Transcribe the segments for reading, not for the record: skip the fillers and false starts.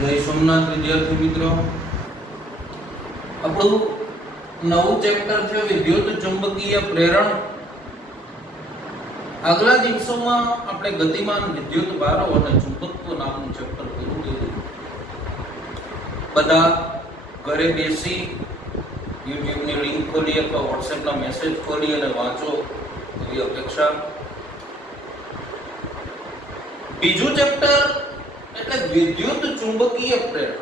જય સોમનાથ વિદ્યાર્થી મિત્રો, આપણું નવું ચેપ્ટર છે વિદ્યુત ચુંબકીય પ્રેરણ. આગલા દિવસોમાં આપણે ગતિમાન વિદ્યુત ભારો અને ચુંબકત્વ નામનું ચેપ્ટર પૂરું કર્યું. બધા ઘરે બેસી YouTube ની લિંક ખોલી અથવા WhatsApp ના મેસેજ ખોલી અને વાંચો એવી અપેક્ષા. બીજું ચેપ્ટર એટલે વિદ્યુત ચુંબકીય પ્રેરણ.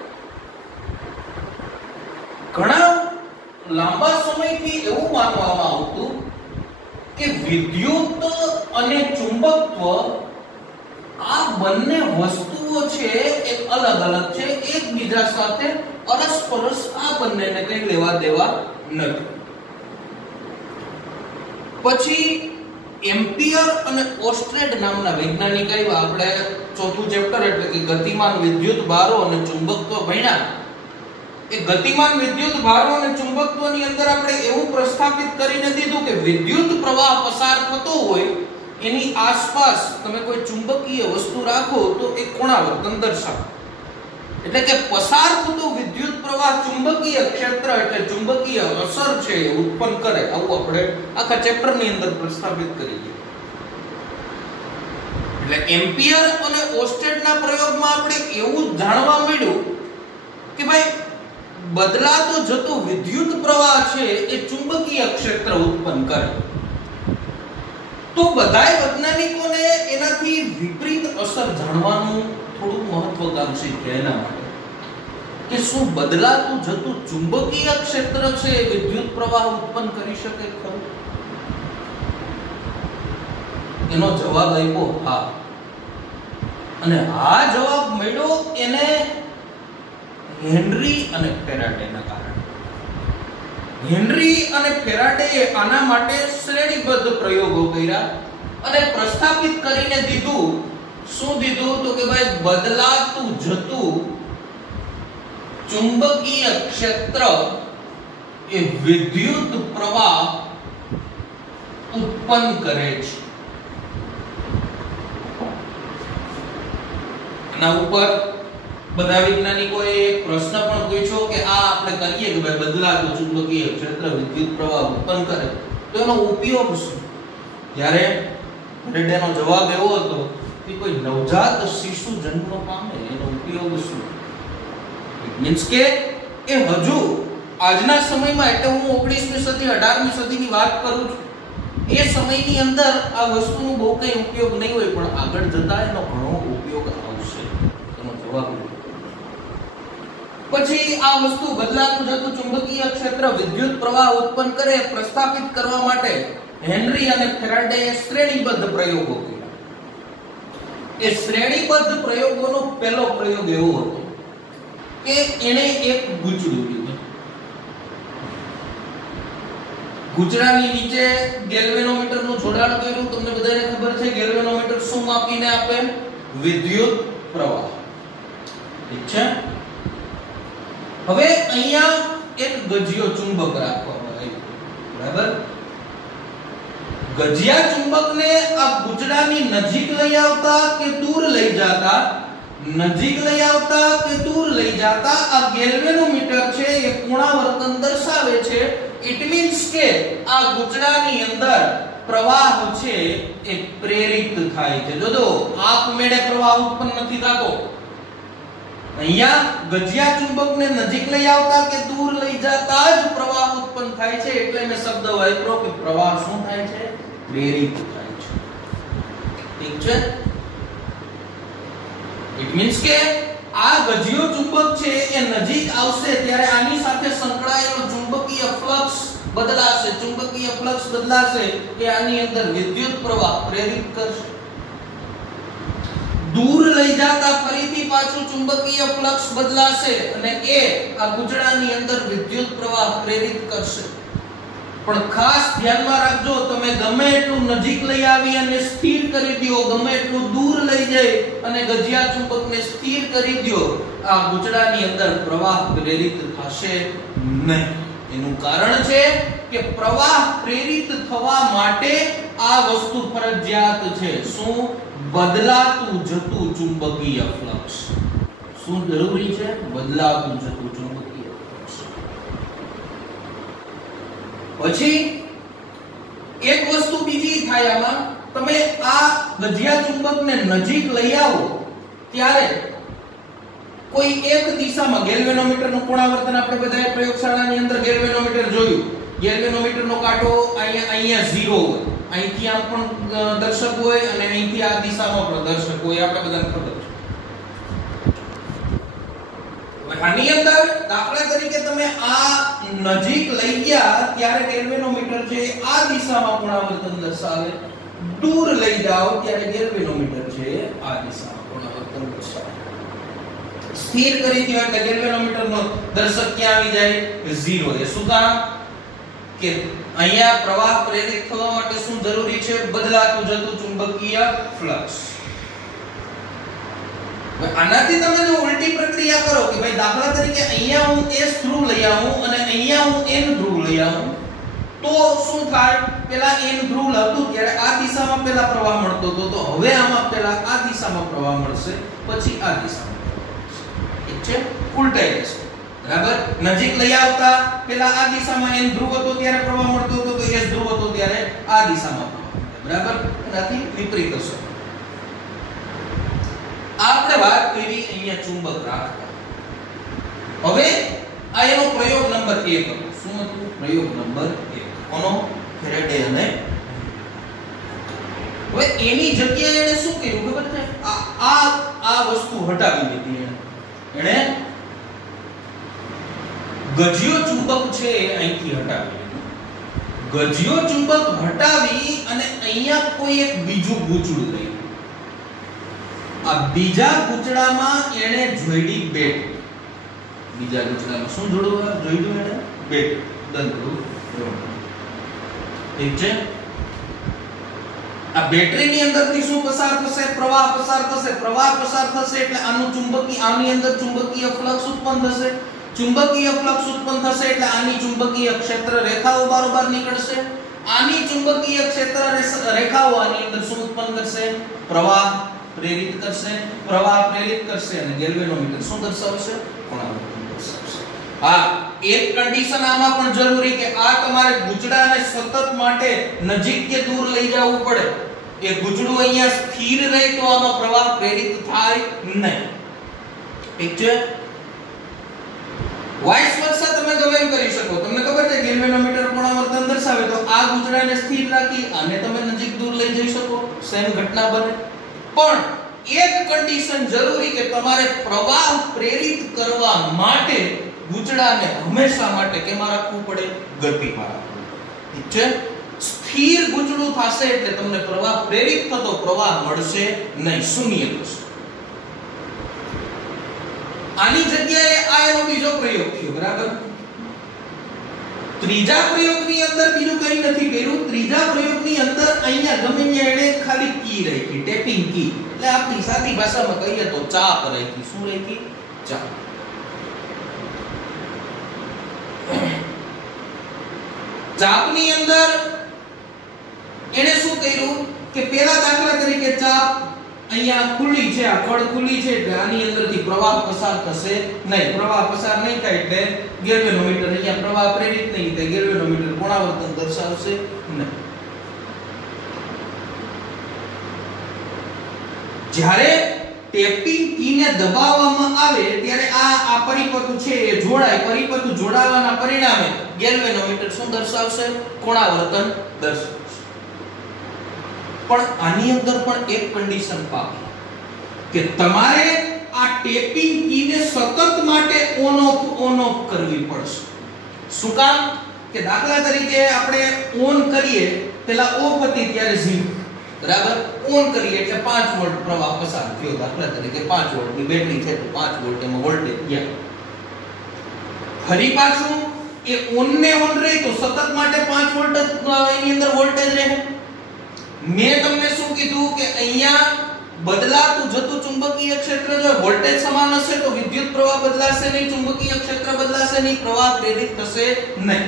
ઘણા લાંબા સમયથી એવું માનવામાં આવતું કે વિદ્યુત અને ચુંબકત્વ આ બંને વસ્તુઓ છે એ અલગ અલગ છે, એકબીજા સાથે પરસ્પર આ બંનેને કઈ લેવા દેવા નથી. પછી એમ્પિયર અને ઓસ્ટ્રેડ નામના વૈજ્ઞાનિક આવ્યા. આપણે ચોથું ચેપ્ટર એટલે કે ગતિમાન વિદ્યુત ભારો અને ચુંબકત્વ ભણ્યા. એ ગતિમાન વિદ્યુત ભારો અને ચુંબકત્વની અંદર આપણે એવું પ્રસ્થાપિત કરીને દીધું કે વિદ્યુત પ્રવાહ પસાર થતો હોય એની આસપાસ તમે કોઈ ચુંબકીય વસ્તુ રાખો તો એ કોણાવર્તન દર્શાવે. એટલે કે પસાર થતો વિદ્યુત પ્રવાહ ચુંબકીય ક્ષેત્ર એટલે ચુંબકીય અસર છે એ ઉત્પન્ન કરે. આવું આપણે આખા ચેપ્ટરની અંદર પ્રસ્થાપિત કરી દીધું. એટલે એમ્પિયર અને ઓસ્ટેડના પ્રયોગમાં આપણે એવું જાણવા મળ્યું કે ભાઈ બદલાતો જતો વિદ્યુત પ્રવાહ છે એ ચુંબકીય ક્ષેત્ર ઉત્પન્ન કરે. તો બધાય વૈજ્ઞાનિકોને એનાથી વિપરીત અસર જાણવાનું થોડું મહત્વકાંક્ષી છે. એના માટે કે શું બદલાતું જતું ચુંબકીય ક્ષેત્ર છે એ વિદ્યુત પ્રવાહ ઉત્પન્ન કરી શકે ખરું? એનો જવાબ આપ્યો હા. અને આ જવાબ મળ્યો એને હેનરી અને ફેરાડેના કારણે. હેનરી અને ફેરાડેએ આના માટે શ્રેણીબદ્ધ પ્રયોગો કર્યા અને પ્રસ્થાપિત કરીને દીધું. શું દીધું? તો કે ભાઈ બદલાતું જતું ચુંબકીય ક્ષેત્ર એ વિદ્યુત પ્રવાહ ઉત્પન્ન કરે છે. એના ઉપર બધા વૈજ્ઞાનિકોએ એક પ્રશ્ન પણ પૂછ્યો કે આ આપણે કરીએ કે ભાઈ બદલાતું ચુંબકીય ક્ષેત્ર વિદ્યુત પ્રવાહ ઉત્પન્ન કરે તો એનો ઉપયોગ શું? જ્યારે ફેરાડેનો જવાબ એવો હતો કે કોઈ નવજાત શિશુ જન્મ પામે એનો ઉપયોગ શું? ઇટ મીન્સ કે એ હજુ આજના સમયમાં એટલે હું 19મી સદી 18મી સદીની વાત કરું છું. એ સમયની અંદર આ વસ્તુનો બહુ કઈ ઉપયોગ નહીં હોય, પણ આગળ જતા એનો ઘણો ઉપયોગ આવશે. એનો જવાબ પછી આ વસ્તુ બદલાતું જતું ચુંબકીય ક્ષેત્ર વિદ્યુત પ્રવાહ ઉત્પન્ન કરે પ્રસ્થાપિત કરવા માટે હેનરી અને ફેરાડેએ શ્રેણીબદ્ધ પ્રયોગો કર્યા. એ શ્રેણીબદ્ધ પ્રયોગોનો પહેલો પ્રયોગ એવો હતો કે એણે એક ગૂંચળું લીધું. ગૂંચળાની નીચે ગેલ્વેનોમીટરનું જોડાણ કર્યું. તમને બધાને ખબર છે ગેલ્વેનોમીટર શું માપીને આપે? વિદ્યુત પ્રવાહ. ઠીક છે. હવે અહીંયા એક ગજિયો ચુંબક રાખવામાં આવ્યો. બરાબર? ગજિયા ચુંબકને આ ગૂંચળાની નજીક લઈ આવતા કે દૂર લઈ જતા, નજીક લઈ આવતા કે દૂર લઈ જતા આ ગેલ્વેનોમીટર છે એ કોણાવર્તન દર્શાવે છે. ઇટ મીન્સ કે આ ગૂંચળાની અંદર પ્રવાહ છે એ પ્રેરિત થાય છે. જોજો આપમેળે પ્રવાહ ઉત્પન્ન નથી થતો. અહીંયા ગજિયા ચુંબકને નજીક લઈ આવતા કે દૂર લઈ જતા જ પ્રવાહ ઉત્પન્ન થાય છે. એટલે મેં શબ્દ વાપર્યો કે પ્રવાહ શું થાય છે? પ્રેરિત થાય છે. ઠીક છે. ઇટ મીન્સ કે આ ગજિયો ચુંબક છે એ નજીક આવશે ત્યારે આની સાથે સંકળાયેલો ચુંબકીય ફ્લક્સ બદલાશે. ચુંબકીય ફ્લક્સ બદલાશે કે આની અંદર વિદ્યુત પ્રવાહ પ્રેરિત કરશે. દૂર લઈ જતા ફરીથી પાછું ચુંબકીય ફ્લક્સ બદલાશે અને એ આ ગૂંચળાની અંદર વિદ્યુત પ્રવાહ પ્રેરિત કરશે. પણ ખાસ ધ્યાનમાં રાખજો, તમે ગમે એટલું નજીક લઈ આવી અને સ્થિર કરી દો, ગમે એટલું દૂર લઈ જઈ અને ગજિયા ચુંબકને સ્થિર કરી દો, આ ગૂંચળાની અંદર પ્રવાહ પ્રેરિત થશે નહીં. એનું કારણ છે કે પ્રવાહ પ્રેરિત થવા માટે આ વસ્તુ ફરજિયાત છે. શું? બદલાતું જતું ચુંબકીય ફ્લક્સ. શું જરૂરી છે? બદલાતું જતું ચુંબકીય ફ્લક્સ. પછી એક વસ્તુ બીજી થાય આમાં, તમે આ ગજિયા ચુંબકને નજીક લઈ આવો ત્યારે કોઈ એક દિશામાં ગેલ્વેનોમીટરનું કોણાવર્તન આપણે બધાએ પ્રયોગશાળાની અંદર ગેલ્વેનોમીટર જોયું. ગેલ્વેનોમીટરનો કાંટો અહીંયા 0 હોય, અહીંથી આમ પણ દર્શક હોય અને અહીંથી આ દિશામાં પણ દર્શક હોય, આપણે બધાને ખબર છે. આની અંદર દાખલા તરીકે તમે આ નજીક લઈ ગયા ત્યારે ગેલ્વેનોમીટર છે આ દિશામાં કોણાવર્તન દર્શાવે, દૂર લઈ જાઓ ત્યારે ગેલ્વેનોમીટર છે આ દિશામાં કોણાવર્તન દર્શાવે. સ્થિર કરી દો એટલે ગેલ્વેનોમીટરનો દર્શક ક્યાં આવી જાય? 0 એ. શું કામ? કે અહીંયા પ્રવાહ પ્રેરિત થવા માટે શું જરૂરી છે? બદલાતું જતું ચુંબકીય ફ્લક્સ. આનાથી તમે જો ઉલટી પ્રક્રિયા કરો કે ભાઈ દાખલા તરીકે અહીંયા હું S ધ્રુવ લઈ આવું અને અહીંયા હું N ધ્રુવ લઈ આવું તો શું થાય? પેલા N ધ્રુવ હતું ત્યારે આ દિશામાં પેલા પ્રવાહ મળતો હતો, તો હવે આમાં પેલા આ દિશામાં પ્રવાહ મળશે, પછી આ દિશામાં. ઠીક છે? ઉલટાઈ જશે. બરાબર? નજીક લઈ આવતા પેલા આ દિશામાં N ધ્રુવ હતો ત્યારે પ્રવાહ મળતો હતો, તો S ધ્રુવ હતો ત્યારે આ દિશામાં પ્રવાહ. બરાબર? એનાથી વિપરીત હશે. આપણે વાત કરી અહીંયા ચુંબક રાખતા. હવે આ એનો પ્રયોગ નંબર 1 હતો. શું હતું? પ્રયોગ નંબર 1. કોનો? ફેરાડે અને હવે એની જગ્યાએ એને શું કર્યું ખબર છે? આ વસ્તુ હટાવી દીધી એને ગજિયો ચુંબક છે અહીંથી હટાવી દીધું. ગજિયો ચુંબક હટાવી અને અહીંયા કોઈ એક બીજું ગૂંચળું લઈ. આ બીજા ગૂંચળામાં એને જોડી બેટ. બીજા ગૂંચળામાં શું જોડ્યું એને? બેટ. દંડુ. ઠીક છે? આ બેટરીની અંદરથી શું પસાર થશે? પ્રવાહ પસાર થશે. પ્રવાહ પસાર થશે એટલે આની અંદર ચુંબકીય ફ્લક્સ ઉત્પન્ન થશે. ચુંબકીય ફ્લક્સ ઉત્પન્ન થશે એટલે આની ચુંબકીય ક્ષેત્ર રેખાઓ બારોબાર નીકળશે. આની ચુંબકીય ક્ષેત્ર રેખાઓ આની અંદર શું ઉત્પન્ન કરશે? પ્રવાહ પ્રેરિત કરશે. પ્રવાહ પ્રેરિત કરશે અને ગેલ્વેનોમીટર શું દર્શાવશે? કોણાવર્તન દર્શાવશે. હા, એક કન્ડિશન આમાં પણ જરૂરી કે આ તમારે ગૂંચળાને સતત માટે નજીક કે દૂર લઈ જવું પડે. એ ગૂંચળું અહીંયા સ્થિર રહે તો આમાં પ્રવાહ પ્રેરિત થાય નહીં. ઠીક છે? વાઇસ વર્સા તમે ગમે એમ કરી શકો. તમને ખબર છે ગેલ્વેનોમીટર કોણાવર્તન દર્શાવે તો આ ગૂંચળાને સ્થિર રાખી આને તમે નજીક દૂર લઈ જઈ શકો. સેમ ઘટના બને. પણ એક કન્ડિશન જરૂરી કે તમારે પ્રવાહ પ્રેરિત કરવા માટે ગૂંચળાને હંમેશા માટે કેમાં રાખવું પડે? ગતિમાં રાખવું. ઠીક છે? સ્થિર ગૂંચળું થશે એટલે તમને પ્રવાહ પ્રેરિત થતો પ્રવાહ મળશે નહીં, શૂન્ય થશે. આની જગ્યાએ આ એનો બીજો પ્રયોગ થયો. બરાબર? ત્રીજા પ્રયોગની અંદર બીજું કંઈ નથી કર્યું. ત્રીજા પ્રયોગની અંદર અહીંયા ગમે ત્યાં એને ખાલી કી રાખી, ટેપિંગ કી. એટલે આપણી સાદી ભાષામાં કહીએ તો ચાપ રાખી. શું રાખી? ચાપ. ચાપની અંદર એને શું કર્યું કે પેલા દાખલા તરીકે ચાપ અહીંયા ખુલ્લી છે, આ કળ ખુલ્લી છે એટલે આની અંદરથી પ્રવાહ પસાર થશે નહીં. પ્રવાહ પસાર નહીં થાય એટલે ગેલ્વેનોમીટર અહીંયા પ્રવાહ પ્રેરિત નહીં થાય. ગેલ્વેનોમીટર કોણાવર્તન દર્શાવશે નહીં. જ્યારે ટેપિંગ કીને દબાવવામાં આવે ત્યારે આ પરિપથ છે એ જોડાય. પરિપથ જોડાવાના પરિણામે ગેલ્વેનોમીટર શું દર્શાવશે? કોણાવર્તન દર્શાવશે. પણ આની અંદર પણ એક કન્ડિશન પાકી કે તમારે આ ટેપિંગ કીને સતત માટે ઓન ઓફ કરવી પડશે. શું કામ? કે દાખલા તરીકે આપણે ઓન કરીએ પેલા ઓફ હતી ત્યારે 0. બરાબર? ઓન કરીએ એટલે 5 વોલ્ટ પ્રવાહ પસાર થયો. દાખલા તરીકે 5 વોલ્ટની બેટરી છે તો 5 વોલ્ટ એમાં વોલ્ટેજ ગયા. ફરી પાછું એ ઓન ને ઓન રહે તો સતત માટે 5 વોલ્ટ એની અંદર વોલ્ટેજ રહે. મેં તમને શું કીધું કે અહીંયા બદલાતું જતું ચુંબકીય ક્ષેત્ર જો વોલ્ટેજ સમાન હશે તો વિદ્યુત પ્રવાહ બદલાશે નહીં, ચુંબકીય ક્ષેત્ર બદલાશે નહીં, પ્રવાહ પ્રેરિત થશે નહીં.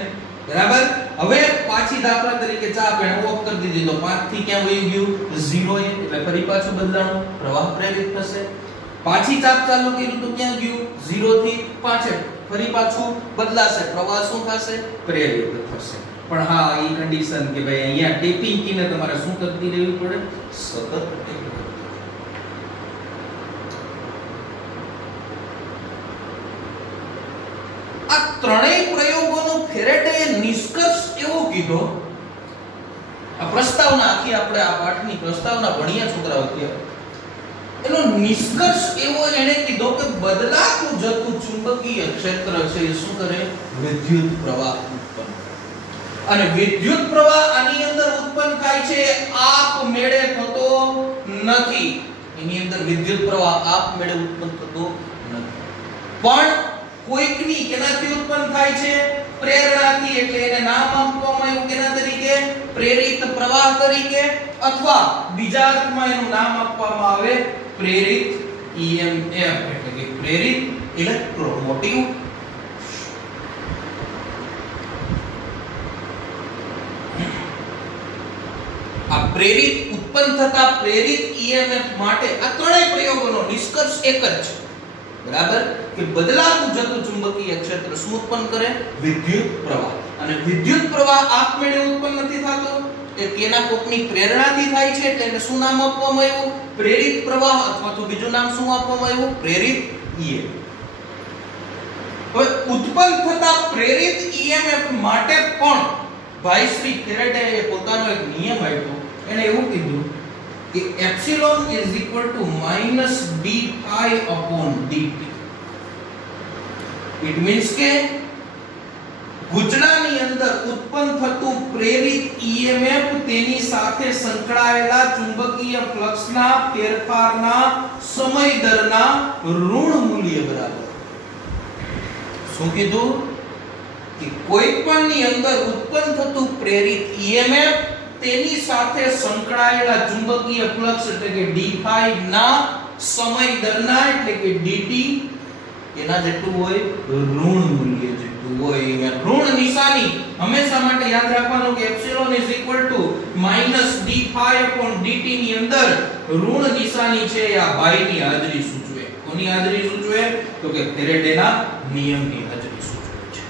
બરાબર? હવે પાછી દાખલા તરીકે ચાપ એને ઓફ કરી દીધી તો 5 થી ક્યાં વહી ગયું? 0 એટલે ફરી પાછું બદલાણું, પ્રવાહ પ્રેરિત થશે. પાછી ચાપ ચાલુ કર્યું તો ક્યાં ગયું 0 થી 65 ફરી પાછું બદલાશે પ્રવાહ શું થશે પ્રેરિત થશે પણ હા એ કન્ડિશન કે ભાઈ અહીંયા ટેપિંગ કીને તમારે શું કરતી રહેવી પડે સતત આ ત્રણેય પ્રયોગોનો ફેરેડેએ નિષ્કર્ષ એવો કીધો આ પ્રસ્તાવના આખી આપણે આ પાઠની પ્રસ્તાવના ભણ્યા છોકરાઓ અત્યારે એનો નિષ્કર્ષ એવો એને કીધો કે બદલાતું જતું ચુંબકીય ક્ષેત્ર છે એ શું કરે વિદ્યુત પ્રવાહ ઉત્પન્ન અને વિદ્યુત પ્રવાહ આની અંદર ઉત્પન્ન થાય છે આપમેળે થતો નથી એની અંદર વિદ્યુત પ્રવાહ આપમેળે ઉત્પન્ન થતો નથી પણ કોઈકની કેનાથી ઉત્પન્ન થાય છે પ્રેરણાથી એટલે એને નામ આપવામાં આવ્યું કેના તરીકે પ્રેરિત પ્રવાહ તરીકે અથવા બીજા અર્થમાં એનું નામ આપવામાં આવે પ્રેરિત EMF એટલે કે પ્રેરિત ઇલેક્ટ્રોમોટિવ આ પ્રેરિત ઉત્પન્ન થતા પ્રેરિત EMF માટે આ ત્રણેય પ્રયોગોનો નિષ્કર્ષ એક જ છે બરાબર કે બદલાતું જતું ચુંબકીય ક્ષેત્ર શું ઉત્પન્ન કરે વિદ્યુત પ્રવાહ અને વિદ્યુત પ્રવાહ આપમેળે ઉત્પન્ન નથી થતો એ કેના કોકની પ્રેરણાથી થાય છે એટલે એને શું નામ આપવામાં આવ્યું પ્રેરિત પ્રવાહ અથવા તો બીજું નામ શું આપવામાં આવ્યું પ્રેરિત EMF હવે ઉત્પન્ન થતા પ્રેરિત EMF માટે પણ ભાઈ શ્રી ફેરેડેએ પોતાનો એક નિયમ આપ્યો એને એવું કીધું કે epsilon is equal to minus d phi upon dt it means કે ગુચડાની અંદર ઉત્પન્ન થતું પ્રેરિત EMF તેની સાથે સંકળાયેલા ચુંબકીય ફ્લક્સના ફેરફારના સમય દરના ઋણ મૂલ્ય બરાબર શું કીધું કે કોઈપણની અંદર ઉત્પન્ન થતું પ્રેરિત EMF તેની સાથે સંકળાયેલા ચુંબકીય ફ્લક્સ એટલે કે d phi ના સમય દરના એટલે કે dt એના જેટલું હોય ઋણ મૂલ્ય જેટલું હોય એમાં ઋણ નિશાની હંમેશા માટે યાદ રાખવાનું કે epsilon is equal to minus d phi upon dt ની અંદર ઋણ નિશાની છે આ ભાઈની હાજરી સૂચવે કોની હાજરી સૂચવે તો કે ફેરેડેના નિયમની હાજરી સૂચવે છે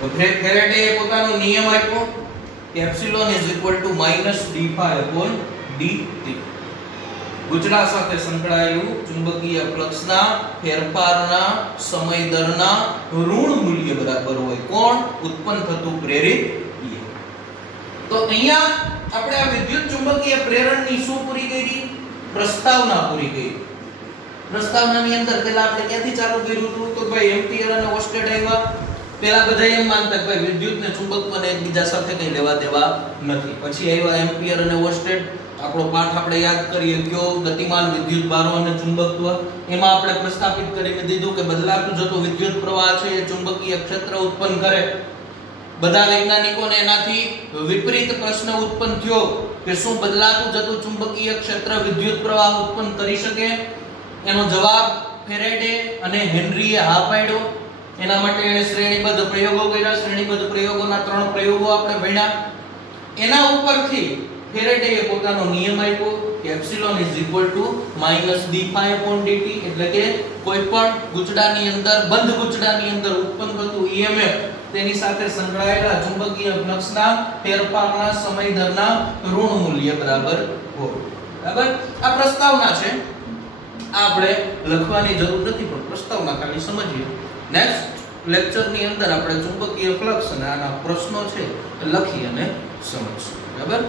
તો ફેરેડેએ પોતાનો નિયમ આપ્યો કે epsilon is equal to minus d phi upon dt ગુચડા સાથે સંકળાયેલું ચુંબકીય ફ્લક્સના ફેરફારના સમય દરના ઋણ મૂલ્ય બરાબર હોય કોણ ઉત્પન્ન થતું પ્રેરિત EMF તો અહીંયા આપણે આ વિદ્યુત ચુંબકીય પ્રેરણની શું પૂરી કરી પ્રસ્તાવના પૂરી કરી પ્રસ્તાવનાની અંદર પહેલા આપણે ક્યાંથી ચાલુ કર્યું હતું તો ભાઈ એમ્પિયર અને ઓર્સ્ટેડ આવ્યા પહેલા બધા એમ માનતા કે ભાઈ વિદ્યુત ને ચુંબકત્વને એકબીજા સાથે કઈ લેવા દેવા નથી પછી આવ્યા એમ્પિયર અને ઓર્સ્ટેડ આપણો પાઠ આપણે યાદ કરીએ કયો ગતિમાન વિદ્યુત ભારો અને ચુંબકત્વ એમાં આપણે પ્રસ્થાપિત કરીને દીધું કે બદલાતું જતો વિદ્યુત પ્રવાહ છે એ ચુંબકીય ક્ષેત્ર ઉત્પન્ન કરે બધા વૈજ્ઞાનિકોને એનાથી વિપરીત પ્રશ્ન ઉત્પન્ન થયો કે શું બદલાતું જતું ચુંબકીય ક્ષેત્ર વિદ્યુત પ્રવાહ ઉત્પન્ન કરી શકે એનો જવાબ ફેરેડે અને હેનરીએ હા પાડ્યો એના માટે એણે શ્રેણીબદ્ધ પ્રયોગો કર્યા શ્રેણીબદ્ધ પ્રયોગોના 3 પ્રયોગો આપણે ભણ્યા એના ઉપરથી ફેરેડેએ પોતાનો નિયમ આપ્યો કે epsilon is equal to minus d phi upon dt એટલે કે કોઈ પણ ગુચડાની અંદર બંધ ગુચડાની અંદર ઉત્પન્ન થતું EMF તેની સાથે સંકળાયેલા ચુંબકીય ફ્લક્સના ફેરફારના સમય દરના ઋણ મૂલ્ય બરાબર હોય બરાબર આ પ્રસ્તાવના છે આપણે લખવાની જરૂર નથી પણ પ્રસ્તાવના ખાલી સમજીએ નેક્સ્ટ લેક્ચરની અંદર આપણે ચુંબકીય ફ્લક્સ અને આના પ્રશ્નો છે લખી અને સમજીશું બરાબર